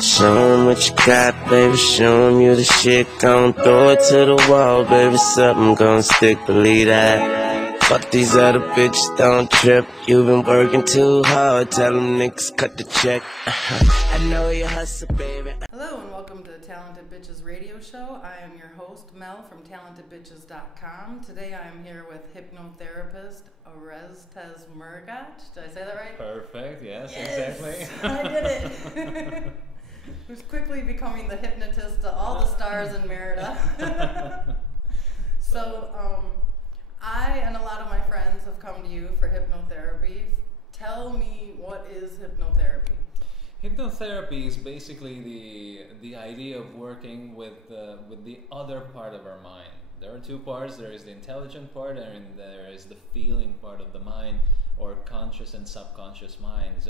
Show 'em what you got, baby. Show 'em you the shit. Gon' throw it to the wall, baby. Something gon' stick, believe that. Fuck these other bitches, don't trip. You been working too hard. Tell them niggas cut the check. I know you hustle, baby. Hello and welcome to the Talented Bitches radio show. I am your host, Mel from talentedbitches.com. Today I am here with hypnotherapist Oresztesz Murgacs. Did I say that right? Perfect, yes. Exactly. I did it. Who's quickly becoming the hypnotist to all the stars in Merida. So, I and a lot of my friends have come to you for hypnotherapy. Tell me, what is hypnotherapy? Hypnotherapy is basically the idea of working with the other part of our mind. There are two parts. There is the intelligent part, and there is the feeling part of the mind, or conscious and subconscious minds.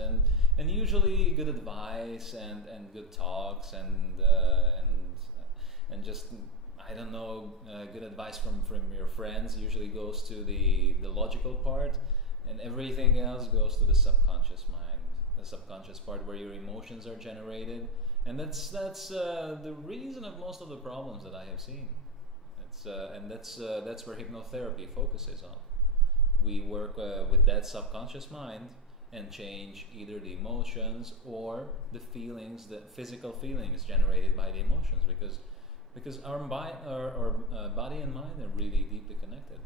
And usually good advice and good talks and just, I don't know, good advice from your friends usually goes to the logical part, and everything else goes to the subconscious mind. The subconscious part where your emotions are generated, and that's the reason of most of the problems that I have seen. That's where hypnotherapy focuses on. We work with that subconscious mind and change either the emotions or the feelings, the physical feelings generated by the emotions, because our body and mind are really deeply connected.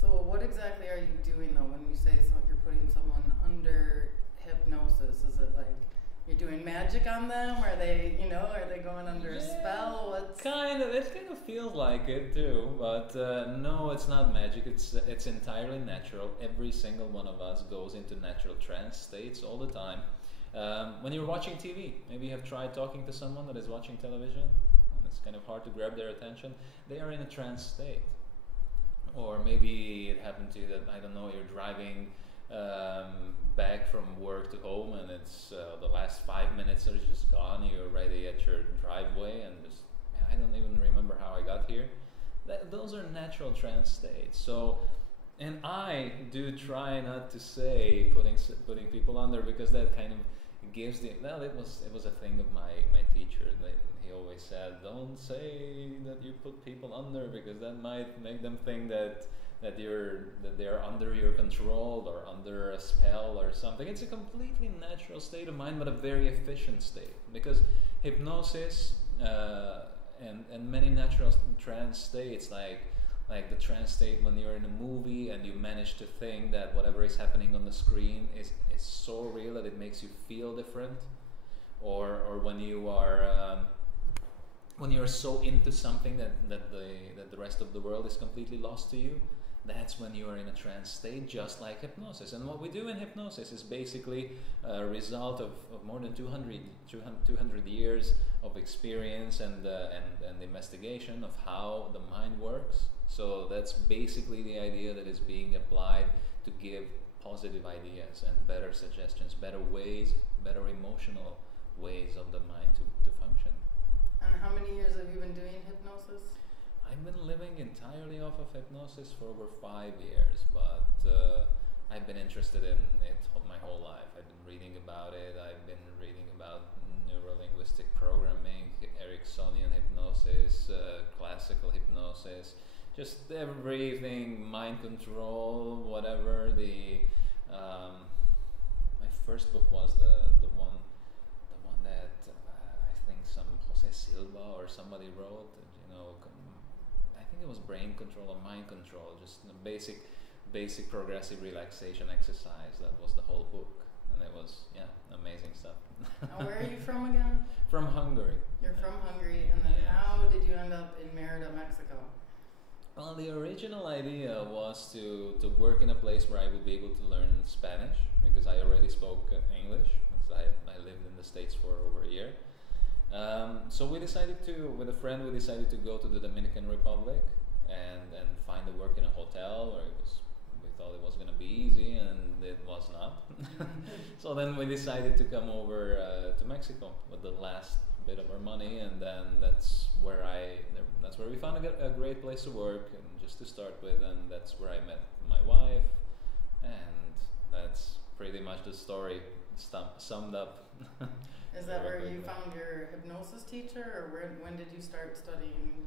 So what exactly are you doing though when you say you're putting someone under hypnosis? Is it like you're doing magic on them? Are they going under a spell? It kind of feels like it too, but no, it's not magic. It's entirely natural. Every single one of us goes into natural trance states all the time. When you're watching TV, maybe you have tried talking to someone that is watching television, and it's kind of hard to grab their attention. They are in a trance state. Or maybe it happened to you that, I don't know, you're driving back from work to home, and it's the last 5 minutes are just gone. You're already at your driveway, and just, I don't even remember how I got here. Those are natural trance states. So, and I do try not to say putting people under, because that kind of gives it was a thing of my teacher. He always said, don't say that you put people under, because that might make them think that they're under your control or under a spell or something. It's a completely natural state of mind, but a very efficient state, because hypnosis and many natural trance states, like the trance state when you're in a movie and you manage to think that whatever is happening on the screen is so real that it makes you feel different, or when you are when you're so into something that the rest of the world is completely lost to you. That's when you are in a trance state, just like hypnosis. And what we do in hypnosis is basically a result of more than 200 years of experience and investigation of how the mind works. So that's basically the idea that is being applied to give positive ideas and better suggestions, better ways, better emotional ways of the mind to function. And how many years have you been doing hypnosis? I've been living entirely off of hypnosis for over 5 years, but I've been interested in it my whole life. I've been reading about it. I've been reading about neuro-linguistic programming, Ericksonian hypnosis, classical hypnosis, just everything, mind control, whatever. My first book was the one that I think some Jose Silva or somebody wrote. I think it was brain control or mind control, just the basic progressive relaxation exercise. That was the whole book, and it was amazing stuff. Now, where are you from again? From Hungary. You're from Hungary, and then how did you end up in Merida, Mexico? Well, the original idea was to work in a place where I would be able to learn Spanish, because I already spoke English, because I lived in the States for over a year. So with a friend, we decided to go to the Dominican Republic and find a work in a hotel where we thought it was going to be easy, and it was not. So then we decided to come over to Mexico with the last bit of our money, and then that's where we found a great place to work, and just to start with, and that's where I met my wife, and that's pretty much the story summed up. Is that very where you quickly. found your hypnosis teacher, or when did you start studying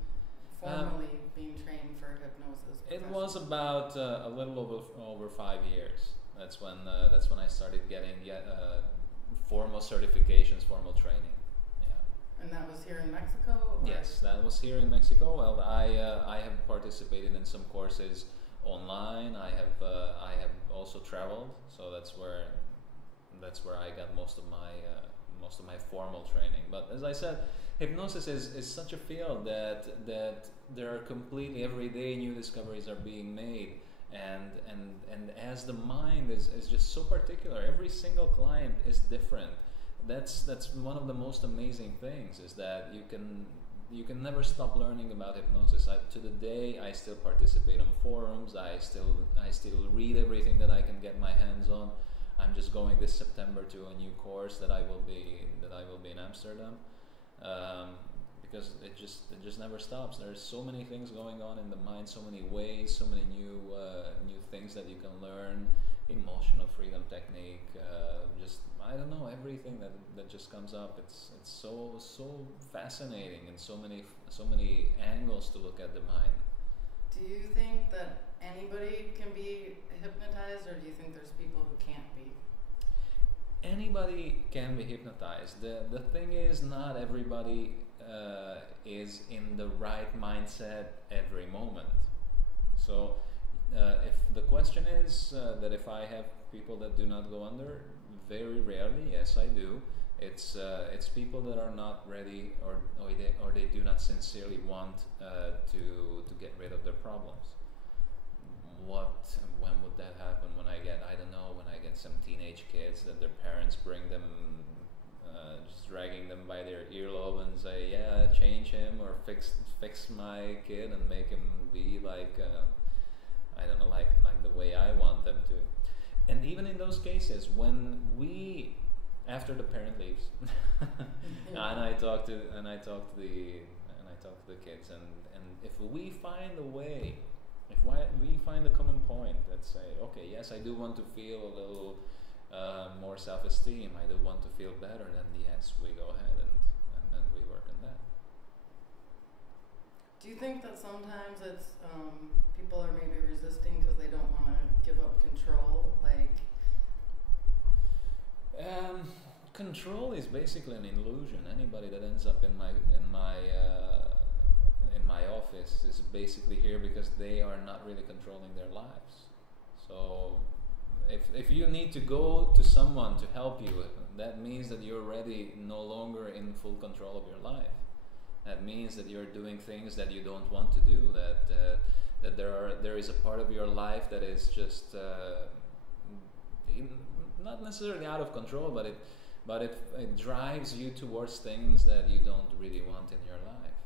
formally being trained for hypnosis? It was about a little over 5 years. That's when I started getting formal certifications, formal training. Yeah. And that was here in Mexico? Or? Yes, that was here in Mexico. Well, I have participated in some courses online. I have also traveled, so that's where I got most of my formal training. But as I said, hypnosis is such a field that there are completely every day new discoveries are being made, and as the mind is just so particular, every single client is different. That's one of the most amazing things, is that you can never stop learning about hypnosis. To the day, I still participate on forums. I still read everything that I can get my hands on. I'm just going this September to a new course that I will be in Amsterdam, because it just never stops. There's so many things going on in the mind, so many ways, so many new things that you can learn. Emotional freedom technique, just I don't know, everything that just comes up. It's so fascinating, and so many angles to look at the mind. Do you think that anybody can be hypnotized, or do you think there's people who can't be? Anybody can be hypnotized. The thing is, not everybody is in the right mindset every moment. So if the question is that if I have people that do not go under, very rarely, yes, I do. It's people that are not ready, or they do not sincerely want to get rid of their problems. When would that happen? When I get some teenage kids that their parents bring them, just dragging them by their earlobe and say, yeah, change him, or fix my kid and make him be like I don't know, like the way I want them to. And even in those cases, when we, after the parent leaves, and I talk to the kids, and if we find a way, we find a common point that say, okay, yes, I do want to feel a little more self-esteem, I do want to feel better, then yes, we go ahead and we work on that. Do you think that sometimes it's people are maybe resisting because they don't want to give up control? Control is basically an illusion. Anybody that ends up in my office is basically here because they are not really controlling their lives. So if you need to go to someone to help you, that means that you're already no longer in full control of your life. That means that you're doing things that you don't want to do. That there is a part of your life that is just not necessarily out of control, but it drives you towards things that you don't really want in your life.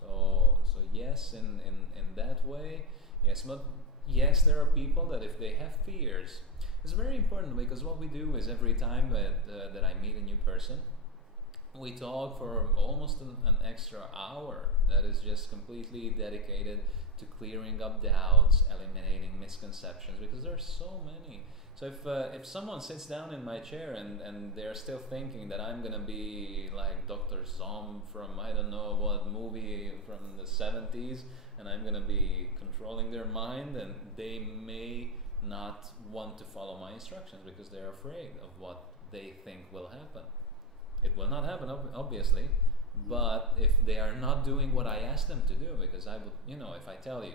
So yes, in that way, yes, but yes, there are people that if they have fears, it's very important, because what we do is every time that I meet a new person, we talk for almost an extra hour that is just completely dedicated to clearing up doubts, eliminating misconceptions, because there are so many. So if someone sits down in my chair and they're still thinking that I'm gonna be like Dr. Zom from I don't know what movie from the 70s, and I'm gonna be controlling their mind, and they may not want to follow my instructions because they're afraid of what they think will happen. It will not happen, obviously, but if they are not doing what I ask them to do, because I would, if I tell you,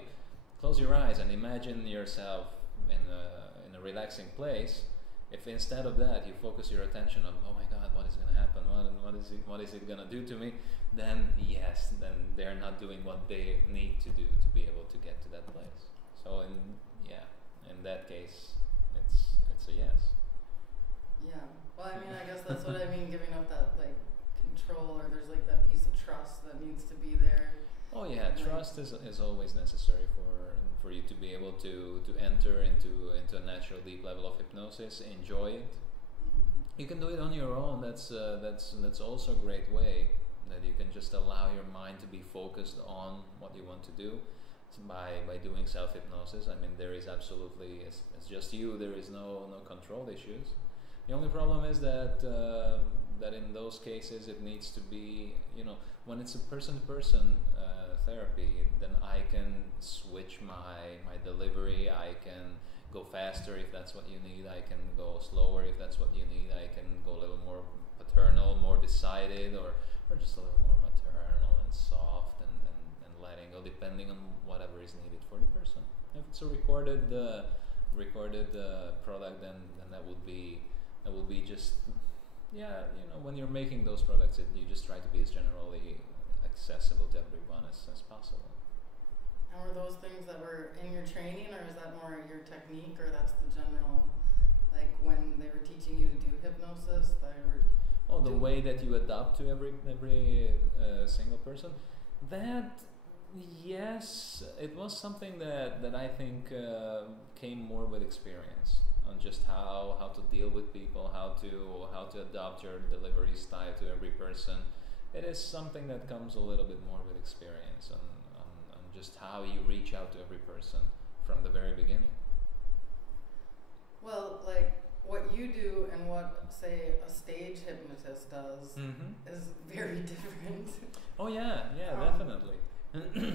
close your eyes and imagine yourself in a relaxing place, if instead of that you focus your attention on, oh my God, what is going to happen? What is it going to do to me? Then yes, then they're not doing what they need to do to be able to get to that place. So in that case, it's a yes. Yeah. Well, I mean, I guess that's what I mean, giving up that control, or there's that piece of trust that needs to be there. Oh yeah, trust is always necessary for you to be able to enter into a natural deep level of hypnosis, enjoy it. Mm-hmm. You can do it on your own. That's also a great way, that you can just allow your mind to be focused on what you want to do by doing self-hypnosis. I mean, there is absolutely, it's just you, there is no control issues. The only problem is that that in those cases it needs to be, when it's a person-to-person therapy, then I can switch my delivery. I can go faster if that's what you need. I can go slower if that's what you need. I can go a little more paternal, more decided, or just a little more maternal and soft and letting go, depending on whatever is needed for the person. If it's a recorded product, then that would be just, when you're making those products, you just try to be as generally accessible to everyone as possible. And were those things that were in your training, or is that more your technique, or that's the general, like when they were teaching you to do hypnosis, they were... Oh, the way that you adapt to every single person? That, yes, it was something that I think came more with experience on just how to deal with people, how to adapt your delivery style to every person. It is something that comes a little bit more with experience on just how you reach out to every person from the very beginning. Well, like what you do and what, say, a stage hypnotist does is very different. Oh yeah, definitely.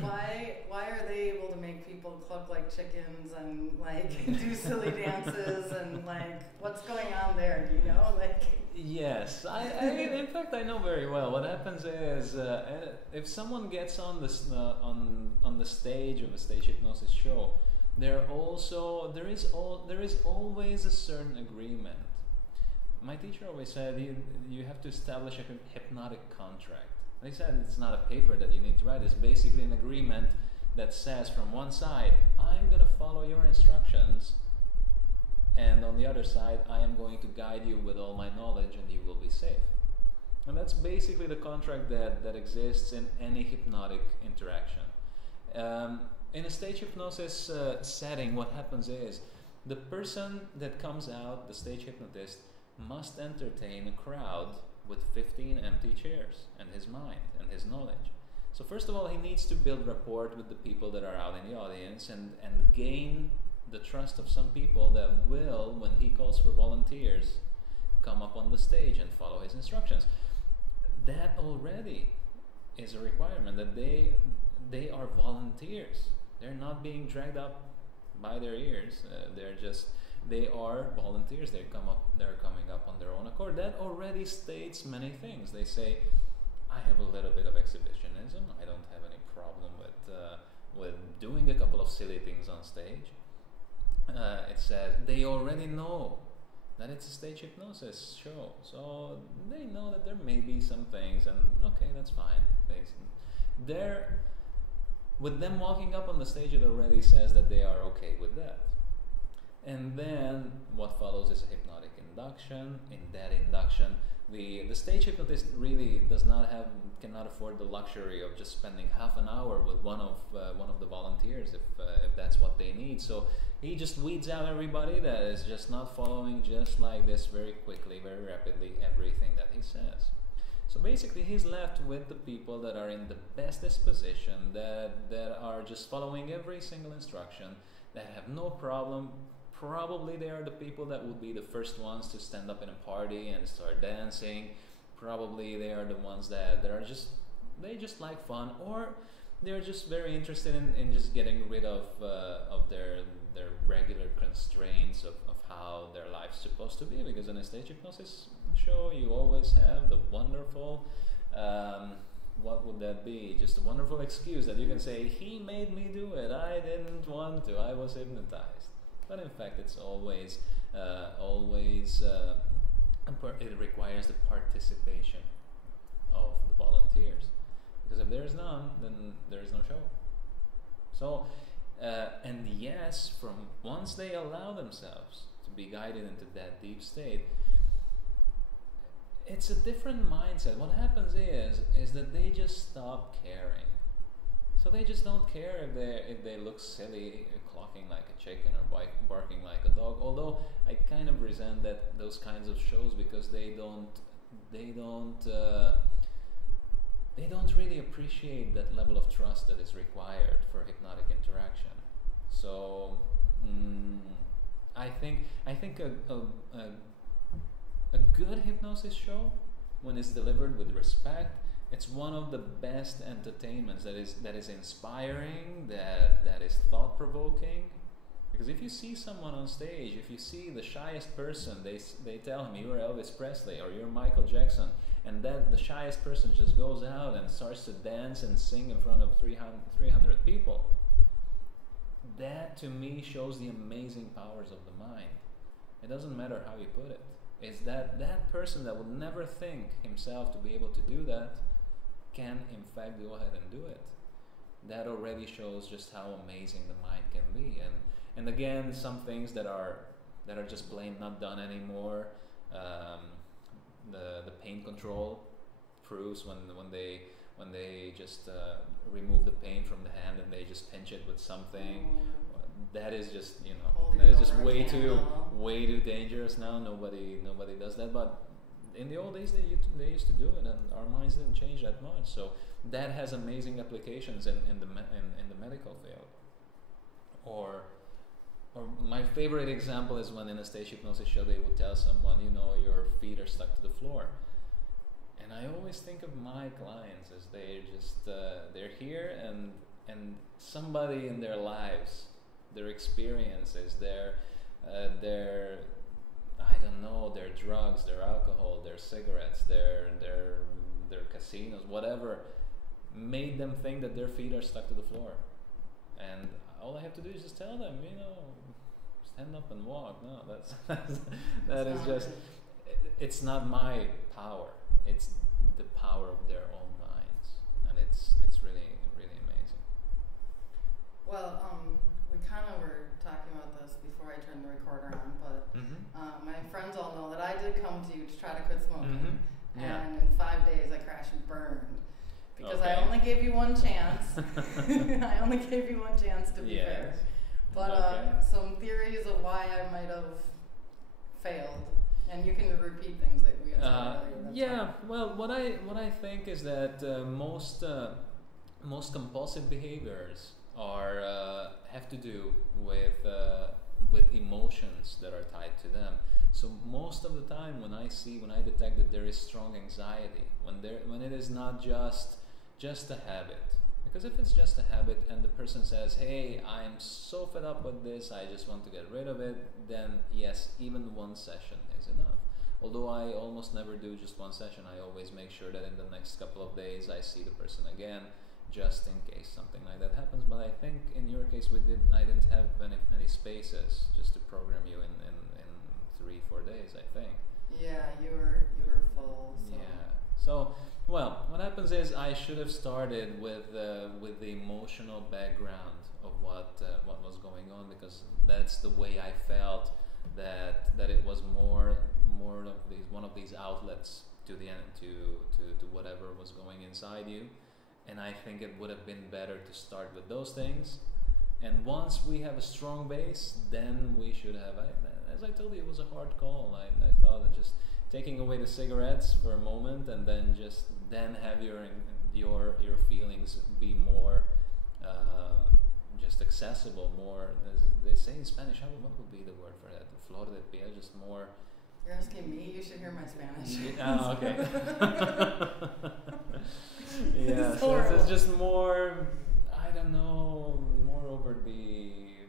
Why are they able to make people cluck like chickens and like do silly dances and like what's going on there? Do you know? Like. Yes, I in fact I know very well. What happens is if someone gets on the stage of a stage hypnosis show, there is always a certain agreement. My teacher always said you have to establish a hypnotic contract. They said it's not a paper that you need to write. It's basically an agreement that says from one side, I'm going to follow your instructions, and on the other side, I am going to guide you with all my knowledge and you will be safe. And that's basically the contract that exists in any hypnotic interaction. In a stage hypnosis setting, what happens is the person that comes out, the stage hypnotist, must entertain a crowd with 15 empty chairs and his mind and his knowledge. So first of all, he needs to build rapport with the people that are out in the audience and gain the trust of some people that will, when he calls for volunteers, come up on the stage and follow his instructions. That already is a requirement, that they are volunteers. They're not being dragged up by their ears. They are volunteers. They're coming up on their own accord. That already states many things. They say, I have a little bit of exhibitionism. I don't have any problem with doing a couple of silly things on stage. It says they already know that it's a stage hypnosis show, so they know that there may be some things, and okay, that's fine. With them walking up on the stage, it already says that they are okay with that. And then what follows is a hypnotic induction. In that induction, the stage hypnotist really cannot afford the luxury of just spending half an hour with one of the volunteers if that's what they need. So he just weeds out everybody that is just not following just like this very quickly, very rapidly everything that he says. So basically he's left with the people that are in the best disposition, that are just following every single instruction, that have no problem. Probably they are the people that would be the first ones to stand up in a party and start dancing. Probably they are the ones that are they just like fun, or they're just very interested in just getting rid of their regular constraints of how their life's supposed to be. Because in a stage hypnosis show, you always have the wonderful, what would that be? Just a wonderful excuse that you can say, he made me do it, I didn't want to, I was hypnotized. But in fact, it's always it requires the participation of the volunteers. Because if there is none, then there is no show. So, and yes, from once they allow themselves to be guided into that deep state, it's a different mindset. What happens is that they just stop caring. So they just don't care if they look silly, clucking like a chicken or barking like a dog. Although I kind of resent those kinds of shows, because they don't really appreciate that level of trust that is required for hypnotic interaction. So I think a good hypnosis show, when it's delivered with respect, it's one of the best entertainments that is inspiring, that is thought provoking. Because if you see someone on stage, if you see the shyest person, they tell him you're Elvis Presley or you're Michael Jackson, and that the shyest person just goes out and starts to dance and sing in front of 300 people. That to me shows the amazing powers of the mind. It doesn't matter how you put it. It's that person that would never think himself to be able to do that can in fact go ahead and do it. That already shows just how amazing the mind can be. And again, some things that are just plain not done anymore. The pain control proves when they just remove the pain from the hand and they just pinch it with something. That is just that is just way too dangerous now. Nobody does that. But in the old days they used to do it, and our minds didn't change that much. So that has amazing applications in the medical field. Or my favorite example is when in a stage hypnosis show they would tell someone, your feet are stuck to the floor. And I always think of my clients as they're here and somebody in their lives, their experiences, their I don't know, their drugs, their alcohol, their cigarettes, their casinos, whatever, made them think that their feet are stuck to the floor. And all I have to do is just tell them, stand up and walk. No, that is just, it's not my power. It's the power of their own minds, and it's really, really amazing. Well, we kind of were talking about this before I turned the recorder on, but my friends all know that I did come to you to try to quit smoking, and in 5 days I crashed and burned. Because I only gave you one chance. I only gave you one chance, to be fair. But some theories of why I might have failed, and you can repeat things that we had said earlier. Well, what I think is that most compulsive behaviors have to do with emotions that are tied to them. So most of the time, when I detect that there is strong anxiety, when it is not just a habit. Because if it's just a habit and the person says, hey, I'm so fed up with this, I just want to get rid of it, then yes, even one session is enough. Although I almost never do just one session, I always make sure that in the next couple of days I see the person again, just in case something like that happens. But I think in your case I didn't have any spaces just to program you in 3-4 days, I think. Yeah, you were full. So. Yeah. So, well, what happens is I should have started with the emotional background of what was going on, because that's the way I felt that it was more of one of these outlets to the end to whatever was going inside you. And I think it would have been better to start with those things. And once we have a strong base, then we should have. As I told you, it was a hard call. I thought that just taking away the cigarettes for a moment, and then have your feelings be more just accessible, more, as they say in Spanish. What would be the word for that? Flor de piel, just more. You're asking me? You should hear my Spanish. Oh, okay. Yeah, so it's just more, I don't know,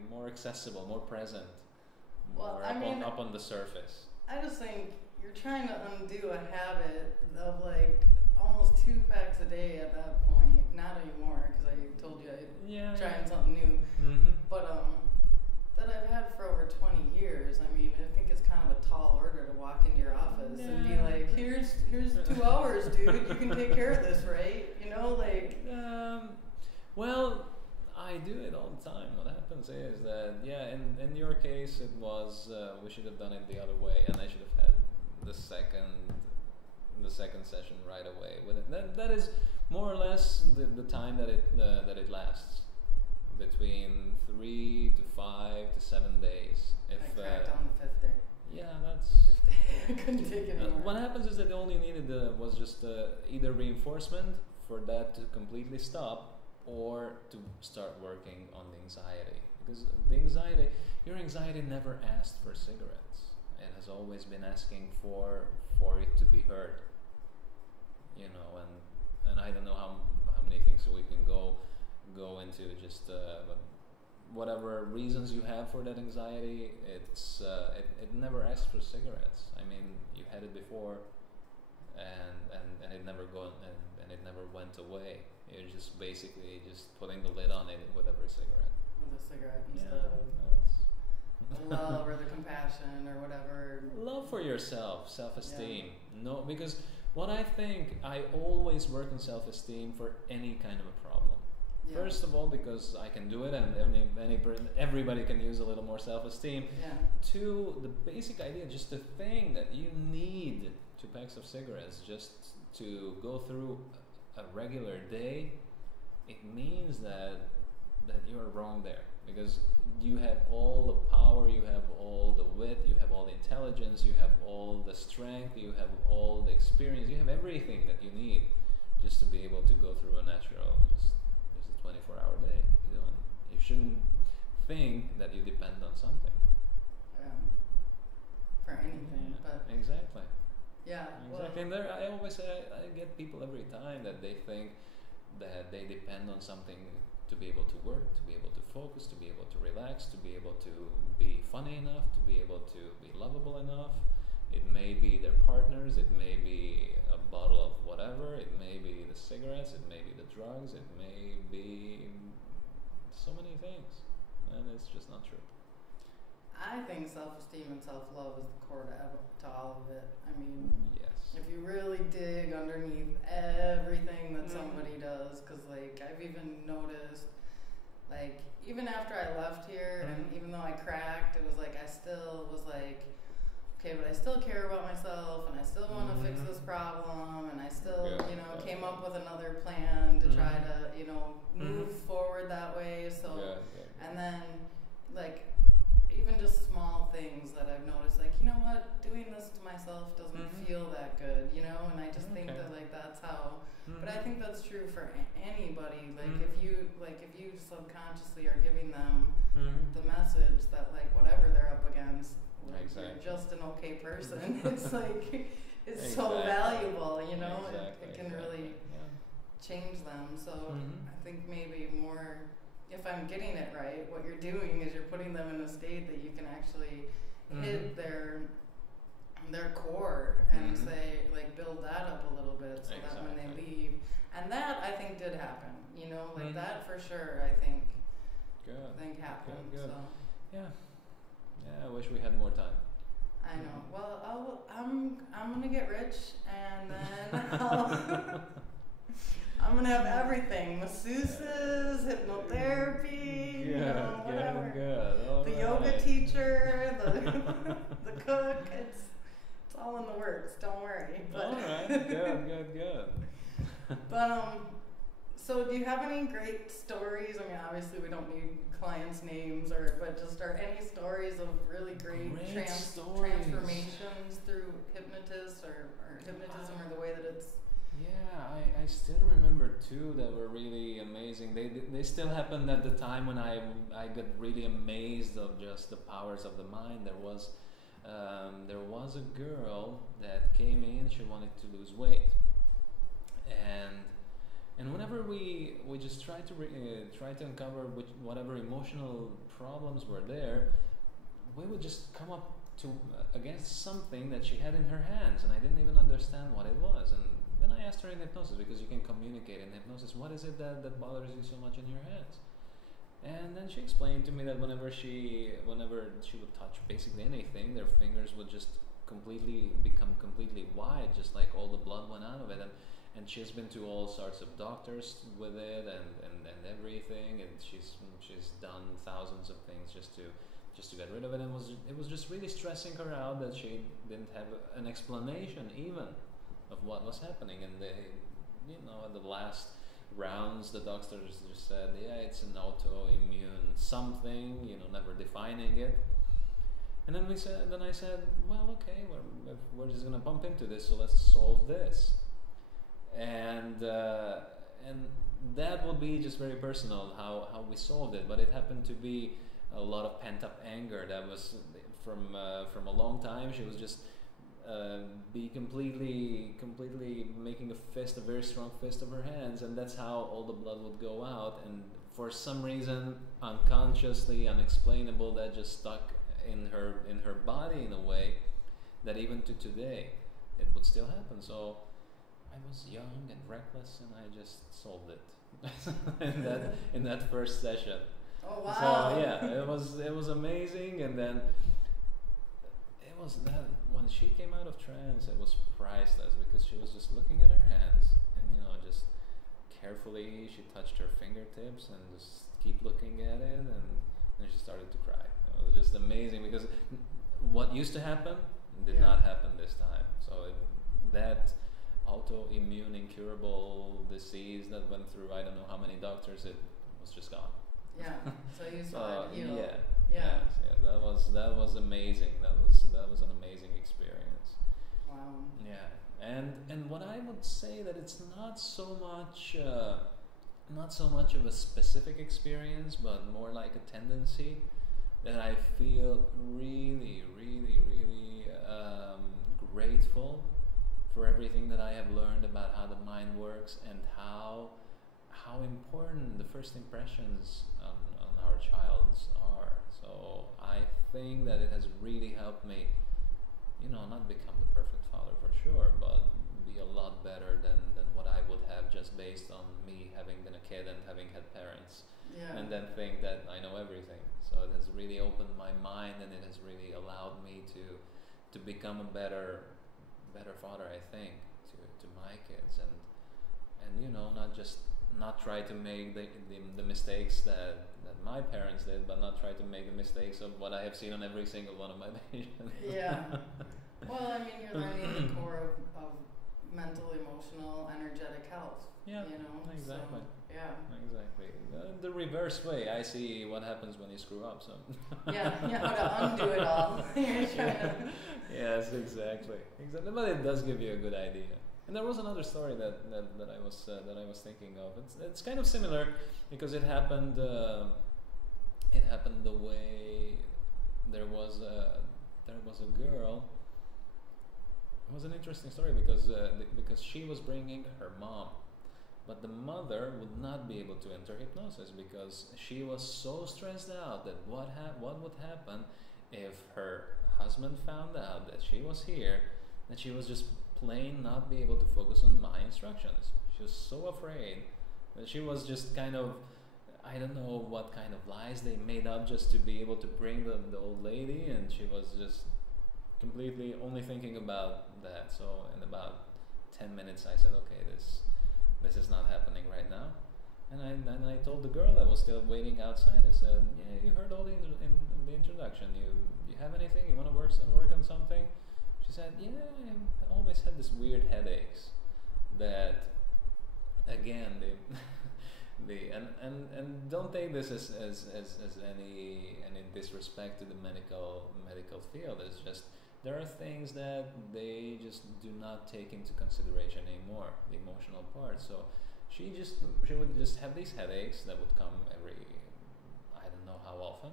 more accessible, more present, more up on the surface. I just think you're trying to undo a habit of like almost 2 packs a day at that point. Not anymore, because I told you I'm trying something new. But that I've had for over 20 years. I mean, I think it's kind of a tall order to walk into your office and be like, here's 2 hours, dude. You can take care of this, right? Well, I do it all the time. What happens is that, in your case, it was we should have done it the other way, and I should have had the second session right away with it. That is more or less the time that it lasts, between 3 to 5 to 7 days. I cracked on the 5th day. Yeah, that's. I couldn't take it anymore. What happens is that all you needed was just either reinforcement for that to completely stop, or to start working on the anxiety. Because your anxiety never asked for cigarettes. it has always been asking for it to be heard. You know, and I don't know how many things we can go into, just but whatever reasons you have for that anxiety, it never asks for cigarettes. I mean, you had it before, and it never and it never went away. You're just basically just putting the lid on it with every cigarette. With a cigarette instead of the love or the compassion or whatever. Love for yourself, self-esteem. Yeah. No, because what I think, I always work on self-esteem for any kind of a problem. Yeah. First of all, because I can do it, and everybody can use a little more self-esteem. Yeah. Two, the basic idea, just the thing that you need 2 packs of cigarettes just to go through a regular day, it means that you're wrong there, because you have all the power, you have all the wit, you have all the intelligence, you have all the strength, you have all the experience, you have everything that you need just to be able to go through a natural, just a 24-hour day. You shouldn't think that you depend on something. For anything, but exactly. Yeah. Exactly. And I always say, I get people every time that they think that they depend on something to be able to work, to be able to focus, to be able to relax, to be able to be funny enough, to be able to be lovable enough. It may be their partners, it may be a bottle of whatever, it may be the cigarettes, it may be the drugs, it may be so many things. And it's just not true. I think self-esteem and self-love is the core to all of it. I mean, yes. If you really dig underneath everything that somebody does, because like I've even noticed, like even after I left here, and even though I cracked, it was like I still was like, okay, but I still care about myself, and I still want to fix this problem, and I still, came up with another plan to try to, move forward that way. So, and then like even just small things that I've noticed, like, you know what, doing this to myself doesn't feel that good, and I just think that like that's how, but I think that's true for anybody, like if you subconsciously are giving them the message that like whatever they're up against, you're just an okay person, it's like, it's so valuable, it can really change them, so I think maybe more, if I'm getting it right, what you're doing is you're putting them in a state that you can actually hit their core and say, like, build that up a little bit so that when they leave, and that I think did happen, like that for sure, I think happened. Good. So yeah, I wish we had more time. I know. Well, I'm gonna get rich, and then I'm gonna have everything: masseuses, hypnotherapy, whatever. Good. The yoga teacher, the cook. It's all in the works. Don't worry. But all right. Good. But so do you have any great stories? I mean, obviously we don't need clients' names, but are any stories of really great transformations through hypnotism or the way that it's. Yeah, I still remember 2 that were really amazing. They still happened at the time when I got really amazed of just the powers of the mind. There was a girl that came in. She wanted to lose weight, and whenever we just tried to uncover whatever emotional problems were there, we would just come up against something that she had in her hands, and I didn't even understand what it was. And then I asked her in hypnosis, because you can communicate in hypnosis, what is it that bothers you so much in your hands? And then she explained to me that whenever she would touch basically anything, their fingers would just become completely white, just like all the blood went out of it. And she's been to all sorts of doctors with it and everything, and she's done thousands of things just to get rid of it. And it was just really stressing her out that she didn't have an explanation even of what was happening. And at the last rounds, the doctors just said, it's an autoimmune something, never defining it. And then I said, well, okay, we're just gonna bump into this, so let's solve this. And that would be just very personal how we solved it, but it happened to be a lot of pent up anger that was from a long time. She was just be completely making a very strong fist of her hands, and that's how all the blood would go out. And for some reason, unconsciously, unexplainable, that just stuck in her body in a way that even to today it would still happen. So I was young and reckless, and I just solved it in that first session. Oh wow! So yeah, it was amazing. And then it was that when she came out of trance, it was priceless, because she was just looking at her hands, and just carefully she touched her fingertips and just keep looking at it, and then she started to cry. It was just amazing, because what used to happen did not happen this time. So that autoimmune incurable disease that went through I don't know how many doctors, it was just gone. Yeah. So you saw it heal. Yeah. Yeah. Yes. That was amazing. That was an amazing experience. Wow. Yeah. And what I would say, that it's not so much of a specific experience, but more like a tendency that I feel really, really, really grateful for everything that I have learned about how the mind works, and how important the first impressions on our childs are. So I think that it has really helped me, not become the perfect father for sure, but be a lot better than what I would have just based on me having been a kid and having had parents. Yeah. And then think that I know everything. So it has really opened my mind, and it has really allowed me to become a better father, I think, to my kids, and not try to make the mistakes that my parents did, but not try to make the mistakes of what I have seen on every single one of my patients. Yeah. Well, I mean, you're learning the core of mental, emotional, energetic health. Yeah. Exactly. So, yeah. Exactly. The reverse way, I see what happens when you screw up. So. Yeah. How to undo it all. You're trying to. Yes, exactly. But it does give you a good idea. And there was another story that I was thinking of. It's kind of similar, because it happened. It happened the way there was a girl. It was an interesting story, because she was bringing her mom, but the mother would not be able to enter hypnosis, because she was so stressed out that what would happen if her husband found out that she was here, that she was just plain not be able to focus on my instructions. She was so afraid that she was just kind of, I don't know what kind of lies they made up just to be able to bring the old lady, and she was just completely only thinking about that. So in about 10 minutes I said, okay, this is not happening right now. And I told the girl that was still waiting outside, I said, yeah, you heard all in the introduction. You have anything? You want to work on something? She said, yeah, I always had this weird headaches that, again, and don't take this as any disrespect to the medical field. It's just there are things that they just do not take into consideration anymore, the emotional part. So she would just have these headaches that would come every, I don't know how often.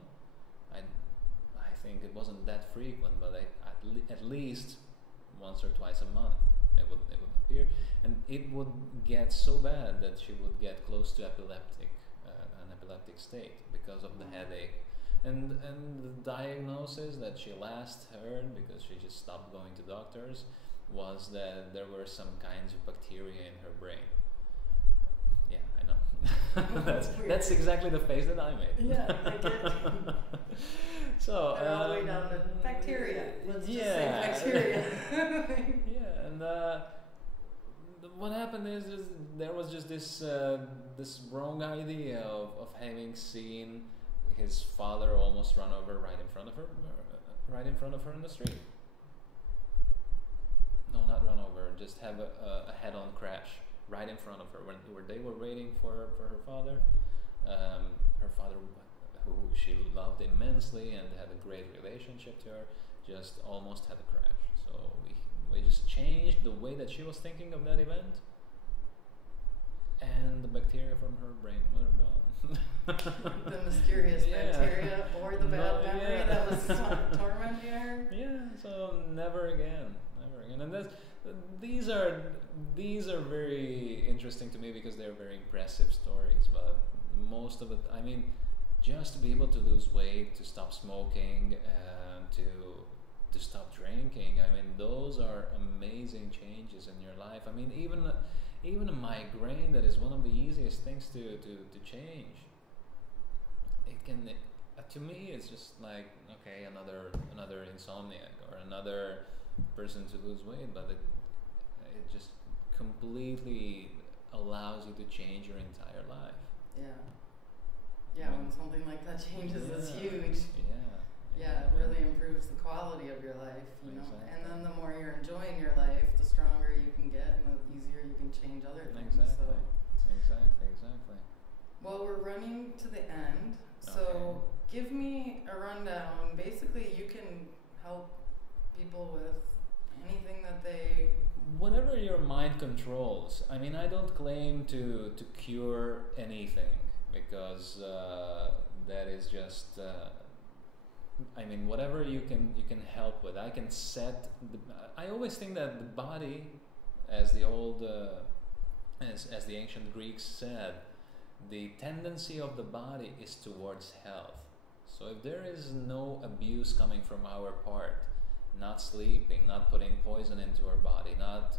I think it wasn't that frequent, but at least once or twice a month it would appear, and it would get so bad that she would get close to an epileptic state because of the headache. And the diagnosis that she last heard, because she just stopped going to doctors, was that there were some kinds of bacteria in her brain. Yeah, I know. that's exactly the face that I made. Yeah, I did. So all the way down to bacteria. Let's just say bacteria. Yeah, and what happened is there was just this wrong idea of having seen his father almost run over right in front of her in the street. No, not run over. Just have a head-on crash right in front of her where they were waiting for her father. Her father, who she loved immensely and had a great relationship to her, just almost had a crash. So we just changed the way that she was thinking of that event, and the bacteria from her brain were gone. The mysterious bacteria or the bad memory that was tormenting her. Yeah, so never again. And these are very interesting to me because they're very impressive stories. But most of it, I mean, just to be able to lose weight, to stop smoking, and to stop drinking. I mean, those are amazing changes in your life. I mean, even a migraine, that is one of the easiest things to change. It can, to me, it's just like, okay, another insomniac or another person to lose weight, but it just completely allows you to change your entire life. Yeah, when something like that changes, it's huge. Yeah, it really improves the quality of your life, you know. Exactly. And then the more you're enjoying your life, the stronger you can get, and the easier you can change other things. Exactly. Well, we're running to the end, so give me a rundown. Basically, you can help people with anything that they... Whatever your mind controls. I mean, I don't claim to cure anything, because that is just... I mean, whatever you can help with. I can set... I always think that the body, as the old... as the ancient Greeks said, the tendency of the body is towards health. So if there is no abuse coming from our part, not sleeping, not putting poison into our body, not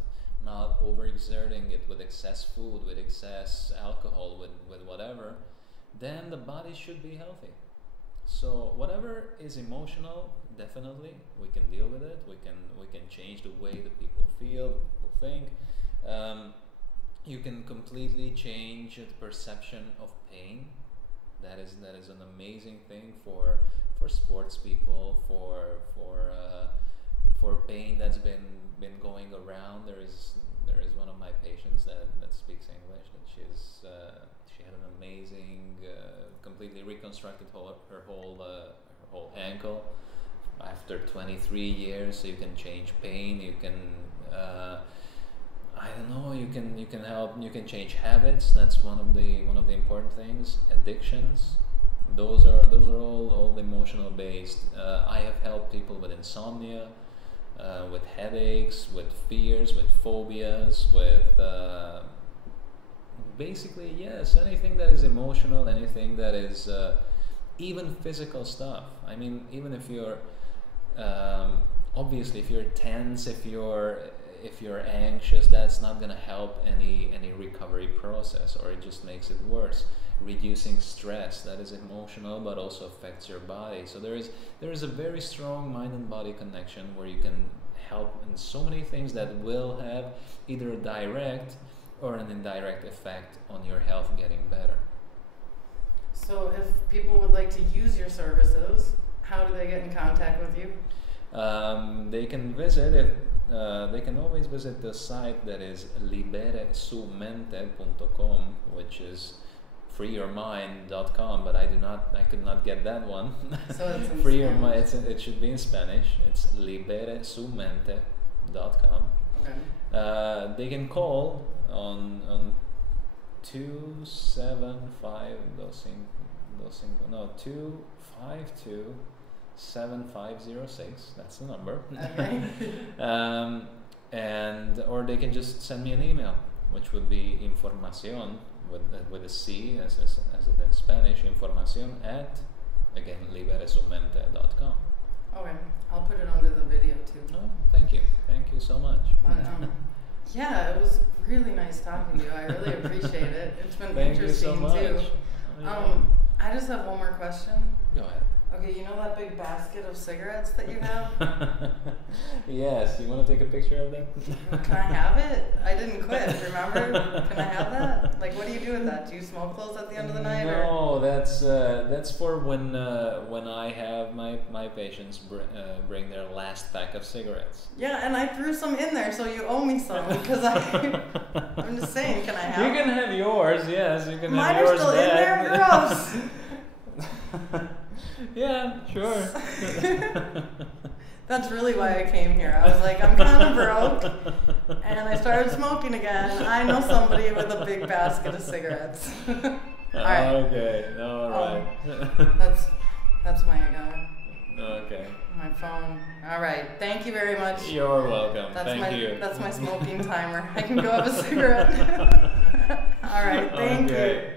overexerting it with excess food, with excess alcohol, with whatever, then the body should be healthy. So whatever is emotional, definitely we can deal with it. We can change the way that people feel, people think. You can completely change the perception of pain. That is an amazing thing for sports people, for pain that's been going around. There is one of my patients that speaks English, that she had an amazing, completely reconstructed her whole ankle after 23 years. So you can change pain. You can I don't know. You can help. You can change habits. That's one of the important things. Addictions. Those are all emotional based. I have helped people with insomnia, with headaches, with fears, with phobias, with basically, yes, anything that is emotional, anything that is even physical stuff. I mean, even if you're obviously, if you're tense, if you're anxious, that's not going to help any recovery process, or it just makes it worse. Reducing stress, that is emotional but also affects your body. So there is a very strong mind and body connection where you can help in so many things that will have either a direct or an indirect effect on your health getting better. So if people would like to use your services, how do they get in contact with you? They can visit they can always visit the site that is liberesumente.com, which is freeyourmind.com, but I could not get that one. So it's in Free Your Mind, it should be in Spanish. It's liberesumente.com. Okay. They can call on 252 7506. That's the number. Okay. Or they can just send me an email, which would be informacion with a C as it in Spanish, informacion at, again, liberesumente.com. Okay, I'll put it under the video too. Oh, thank you so much. But, yeah, it was really nice talking to you. I really appreciate it. It's been interesting you so much. too. I just have one more question. Go ahead. Okay, you know that big basket of cigarettes that you have? Yes, you want to take a picture of them? Can I have it? I didn't quit, remember? Can I have that? Like, what do you do with that? Do you smoke those at the end of the night? No, or? That's for when I have my patients bring their last pack of cigarettes. Yeah, and I threw some in there, so you owe me some, because I'm just saying, can I have You can have yours, yes. You can Mine have yours are still in there? Gross! Yeah, sure. That's really why I came here. I was like, I'm kind of broke, and I started smoking again. I know somebody with a big basket of cigarettes. All right. Okay. All right. That's my Okay. my phone. All right. Thank you very much. You're welcome. That's Thank you. That's my smoking timer. I can go have a cigarette. All right. Thank you.